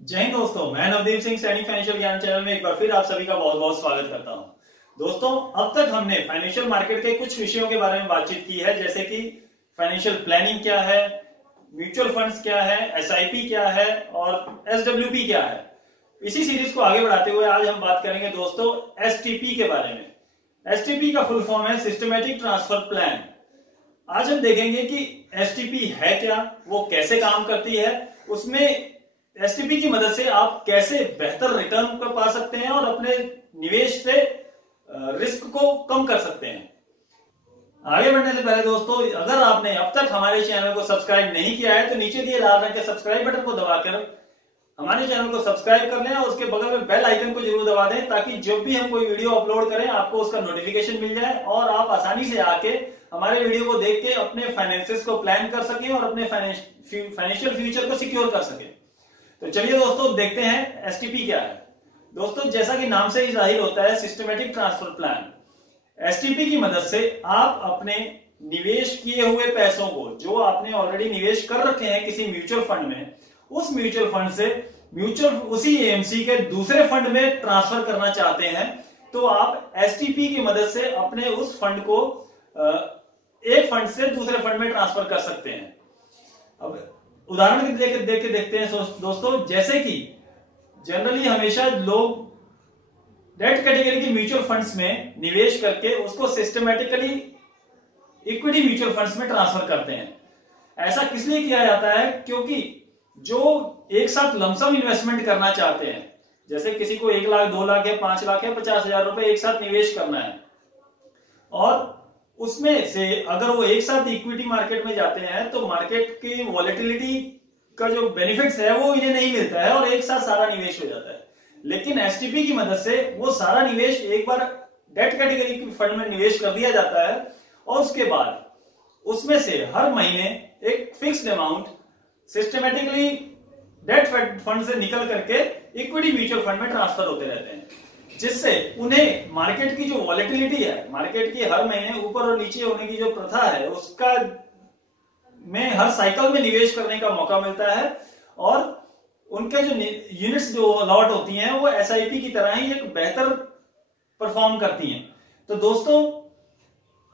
जय हिंद दोस्तों, मैं नवदीप सिंह सैनिक फाइनेंशियल ज्ञान चैनल में एक बार फिर आप सभी का बहुत बहुत स्वागत करता हूं। दोस्तों, अब तक हमने फाइनेंशियल मार्केट के कुछ विषयों के बारे में बातचीत की है, जैसे कि फाइनेंशियल प्लानिंग क्या है, म्यूचुअल फंड्स क्या है, एसआईपी क्या है और एसडब्ल्यूपी क्या है। इसी सीरीज को आगे बढ़ाते हुए आज हम बात करेंगे दोस्तों एसटीपी के बारे में। एसटीपी का फुल फॉर्म है सिस्टमैटिक ट्रांसफर प्लान। आज हम देखेंगे कि एसटीपी है क्या, वो कैसे काम करती है, उसमें एसटीपी की मदद से आप कैसे बेहतर रिटर्न कर पा सकते हैं और अपने निवेश से रिस्क को कम कर सकते हैं। आगे बढ़ने से पहले दोस्तों, अगर आपने अब तक हमारे चैनल को सब्सक्राइब नहीं किया है तो नीचे दिए लाल रंग के सब्सक्राइब बटन को दबाकर हमारे चैनल को सब्सक्राइब कर लें और उसके बगल में बेल आइकन को जरूर दबा दें, ताकि जब भी हम कोई वीडियो अपलोड करें आपको उसका नोटिफिकेशन मिल जाए और आप आसानी से आके हमारे वीडियो को देख के अपने फाइनेंसेस को प्लान कर सकें और अपने फाइनेंशियल फ्यूचर को सिक्योर कर सकें। तो चलिए दोस्तों, देखते हैं एसटीपी क्या है। दोस्तों, जैसा कि नाम से ही जाहिर होता है, सिस्टमैटिक ट्रांसफर प्लान। एसटीपी की मदद से आप अपने निवेश किए हुए पैसों को, जो आपने ऑलरेडी निवेश कर रखे हैं किसी म्यूचुअल फंड में, उस म्यूचुअल फंड से उसी एएमसी के दूसरे फंड में ट्रांसफर करना चाहते हैं, तो आप एसटीपी की मदद से अपने उस फंड को एक फंड से दूसरे फंड में ट्रांसफर कर सकते हैं। अब उदाहरण के देख के देखते हैं दोस्तों, जैसे कि जनरली हमेशा लोग डेट कैटेगरी के म्यूचुअल फंड्स में निवेश करके उसको सिस्टमैटिकली इक्विटी म्यूचुअल फंड्स में ट्रांसफर करते हैं। ऐसा किस लिए किया जाता है? क्योंकि जो एक साथ लमसम इन्वेस्टमेंट करना चाहते हैं, जैसे किसी को 1 लाख, 2 लाख या 5 लाख या 50,000 रुपए एक साथ निवेश करना है, और उसमें से अगर वो एक साथ इक्विटी मार्केट में जाते हैं तो मार्केट की वॉलेटिलिटी का जो बेनिफिट्स है वो इन्हें नहीं मिलता है और एक साथ सारा निवेश हो जाता है। लेकिन एसटीपी की मदद से वो सारा निवेश एक बार डेट कैटेगरी के फंड में निवेश कर दिया जाता है और उसके बाद उसमें से हर महीने एक fixed amount systematically debt fund से निकल करके इक्विटी म्यूचुअल फंड में ट्रांसफर होते रहते हैं, जिससे उन्हें मार्केट की जो वॉलेटिलिटी है, मार्केट की हर महीने ऊपर और नीचे होने की जो प्रथा है, उसका में हर साइकिल में निवेश करने का मौका मिलता है और उनके जो यूनिट्स जो अलॉट होती हैं वो एसआईपी की तरह ही एक बेहतर परफॉर्म करती हैं। तो दोस्तों,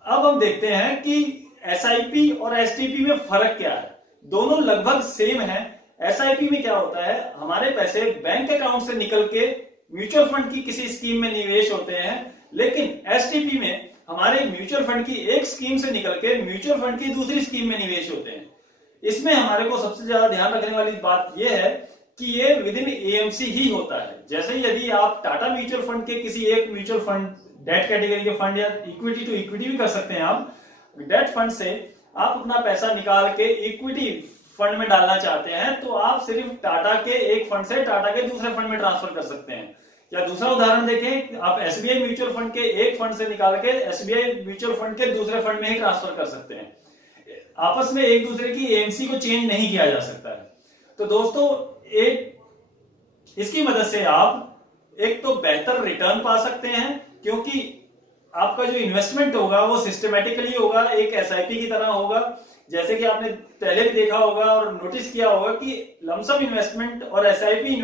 अब हम देखते हैं कि एसआईपी और एसटीपी में फर्क क्या है। दोनों लगभग सेम है। एसआईपी में क्या होता है, हमारे पैसे बैंक अकाउंट से निकल के म्यूचुअल फंड की किसी स्कीम में निवेश होते हैं, लेकिन एसटीपी में हमारे म्यूचुअल फंड की एक स्कीम से निकल के म्यूचुअल फंड की दूसरी स्कीम में निवेश होते हैं। इसमें हमारे को सबसे ज्यादा ध्यान रखने वाली बात यह है कि ये विद इन एएमसी ही होता है। जैसे यदि आप टाटा म्यूचुअल फंड के किसी एक म्यूचुअल फंड, डेट कैटेगरी के फंड या इक्विटी टू इक्विटी भी कर सकते हैं, आप डेट फंड से आप अपना पैसा निकाल के इक्विटी फंड में डालना चाहते हैं तो आप सिर्फ टाटा के एक फंड से टाटा के दूसरे फंड में ट्रांसफर कर सकते हैं। या दूसरा उदाहरण देखें, आप एसबीआई म्यूचुअल फंड के एक फंड से निकाल के एसबीआई म्यूचुअल फंड के दूसरे फंड में ही ट्रांसफर कर सकते हैं। आपस में एक दूसरे की एएमसी को चेंज नहीं किया जा सकता है। तो दोस्तों, इसकी मदद से आप एक तो बेहतर रिटर्न पा सकते हैं, क्योंकि आपका जो इन्वेस्टमेंट होगा वो सिस्टमैटिकली होगा, एक एसआईपी की तरह होगा। जैसे कि आपने पहले भी देखा होगा और नोटिस किया होगा कि लमसम इन्वेस्टमेंट और एसआईपी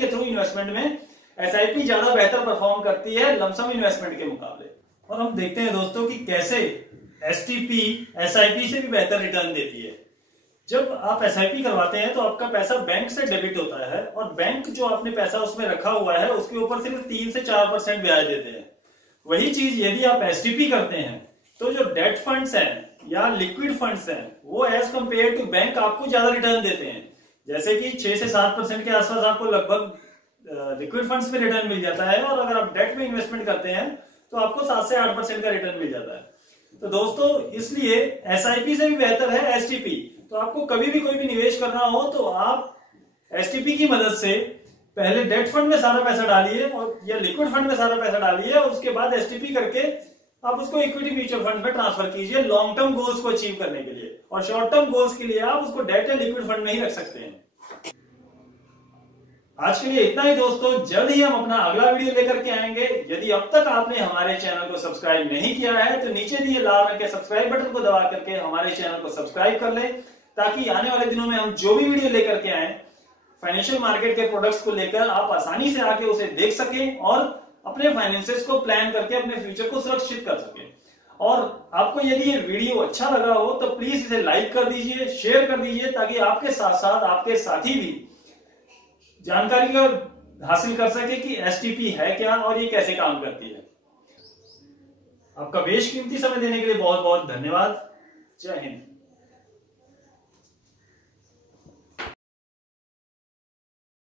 के थ्रू इन्वेस्टमेंट में एसआईपी ज्यादा बेहतर परफॉर्म करती है लमसम इन्वेस्टमेंट के मुकाबले। और हम देखते हैं दोस्तों कि कैसे एसटीपी एसआईपी से भी बेहतर रिटर्न देती है। जब आप एसआईपी करवाते हैं तो आपका पैसा बैंक से डेबिट होता है और बैंक जो आपने पैसा उसमें रखा हुआ है उसके ऊपर सिर्फ 3 से 4% ब्याज देते हैं। वही चीज यदि आप एसटीपी करते हैं तो जो डेट फंड्स हैं या लिक्विड फंड्स हैं वो एज कंपेयर टू बैंक आपको ज्यादा रिटर्न देते हैं। जैसे कि 6 से 7% के आसपास आपको लगभग लिक्विड फंड्स में रिटर्न मिल जाता है, और अगर आप डेट में इन्वेस्टमेंट करते हैं तो आपको 7 से 8% का रिटर्न मिल जाता है। तो दोस्तों, इसलिए एसआईपी से भी बेहतर है एसटीपी। तो आपको कभी भी कोई भी निवेश करना हो तो आप एसटीपी की मदद से पहले डेट फंड में सारा पैसा डालिए और या लिक्विड फंड में सारा पैसा डालिए और उसके बाद एसटीपी करके आप उसको इक्विटी म्यूचुअल फंड में ट्रांसफर कीजिए लॉन्ग टर्म गोल्स को अचीव करने के लिए, और शॉर्ट टर्म गोल्स के लिए आप उसको डेट या लिक्विड फंड में ही रख सकते हैं। आज के लिए इतना ही दोस्तों, जल्द ही हम अपना अगला वीडियो लेकर के आएंगे। यदि अब तक आपने हमारे चैनल को सब्सक्राइब नहीं किया है तो नीचे दिए लाल रंग के सब्सक्राइब बटन को दबा करके हमारे चैनल को सब्सक्राइब कर ले, ताकि आने वाले दिनों में हम जो भी वीडियो लेकर के आए फाइनेंशियल मार्केट के प्रोडक्ट्स को लेकर आप आसानी से आके उसे देख सकें और अपने फाइनेंसेस को प्लान करके अपने फ्यूचर को सुरक्षित कर सकें। और आपको यदि ये वीडियो अच्छा लगा हो तो प्लीज इसे लाइक कर दीजिए, शेयर कर दीजिए, ताकि आपके साथ साथ आपके साथी भी जानकारी का हासिल कर सके कि एसटीपी है क्या और ये कैसे काम करती है। आपका बेशकीमती समय देने के लिए बहुत बहुत धन्यवाद। जय हिंद।